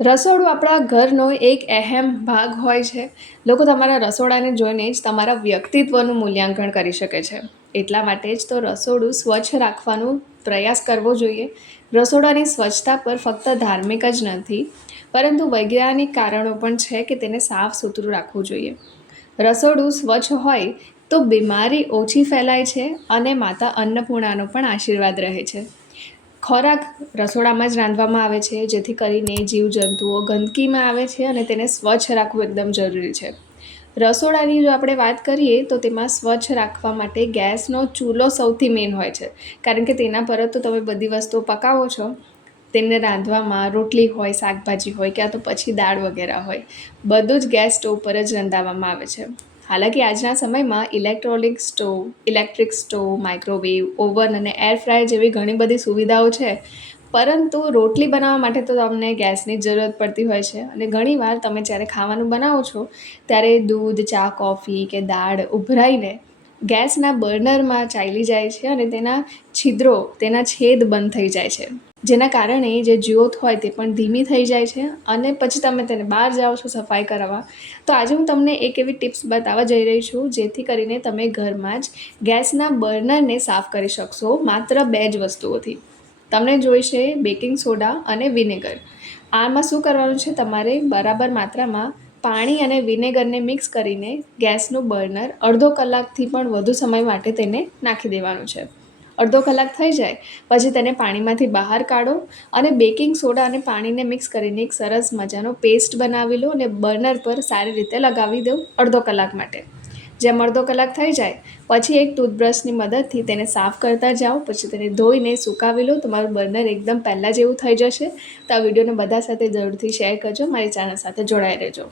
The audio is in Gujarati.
રસોડું આપણા ઘરનો એક અહેમ ભાગ હોય છે. લોકો તમારા રસોડાને જોઈને જ તમારા વ્યક્તિત્વનું મૂલ્યાંકન કરી શકે છે. એટલા માટે જ તો રસોડું સ્વચ્છ રાખવાનો પ્રયાસ કરવો જોઈએ. રસોડાની સ્વચ્છતા પર ફક્ત ધાર્મિક જ નથી, પરંતુ વૈજ્ઞાનિક કારણો પણ છે કે તેને સાફ સુથરું રાખવું જોઈએ. રસોડું સ્વચ્છ હોય તો બીમારી ઓછી ફેલાય છે અને માતા અન્નપૂર્ણાનો પણ આશીર્વાદ રહે છે. ખોરાક રસોડામાં જ રાંધવામાં આવે છે, જેથી કરીને જીવજંતુઓ ગંદકીમાં આવે છે અને તેને સ્વચ્છ રાખવું એકદમ જરૂરી છે. રસોડાની જો આપણે વાત કરીએ, તો તેમાં સ્વચ્છ રાખવા માટે ગેસનો ચૂલો સૌથી મેઇન હોય છે. કારણ કે તેના પર તો તમે બધી વસ્તુઓ પકાવો છો તેને રાંધવામાં રોટલી હોય, શાકભાજી હોય, ક્યાં તો પછી દાળ વગેરે હોય, બધું જ ગેસ સ્ટોવ પર જ રંધાવવામાં આવે છે. હાલાકી આજના સમયમાં electronic stove, electric stove, microwave, oven અને એર ફ્રાયર જેવી ઘણી બધી સુવિધાઓ છે. પરંતુ રોટલી બનાવવા માટે તો તમને ગેસની જરૂરત પડતી હોય છે અને ઘણીવાર તમે જ્યારે ખાવાનું બનાવો છો, ત્યારે દૂધ, ચા, કોફી કે દાળ ઉભરાઈને ગેસના બર્નરમાં ચાલી જાય છે અને તેના છિદ્રો, તેના છેદ બંધ થઈ જાય છે. જેના કારણે જે જ્યોત હોય તે પણ ધીમી થઈ જાય છે અને પછી તમે તેને બહાર જાઓ છો સફાઈ કરાવવા, તો આજે હું તમને એક એવી ટિપ્સ બતાવવા જઈ રહી છું જેથી કરીને તમે ઘરમાં જ ગેસના બર્નરને સાફ કરી શકશો માત્ર બે જ વસ્તુઓથી. તમને જોઈશે બેકિંગ સોડા અને વિનેગર. આમાં શું કરવાનું છે? તમારે બરાબર માત્રામાં પાણી અને વિનેગરને મિક્સ કરીને ગેસનું બર્નર અડધો કલાકથી પણ વધુ સમય માટે તેને નાખી દેવાનું છે. અડધો કલાક થઈ જાય. પછી તેને પાણીમાંથી બહાર કાઢો અને બેકિંગ સોડા અને પાણીને મિક્સ કરીને એક સરસ મજાનો પેસ્ટ બનાવી લો અને બર્નર પર સારી રીતે લગાવી દો અડધો કલાક માટે. જેમ અડધો કલાક થઈ જાય, પછી એક ટૂથબ્રશની મદદથી તેને સાફ કરતા જાઓ, પછી તેને ધોઈને સુકાવી લો. તમારું બર્નર એકદમ પહેલાં જેવું થઈ જશે. તો આ વિડીયોને બધા સાથે જરૂરથી શેર કરજો. મારી ચેનલ સાથે જોડાઈ રહેજો.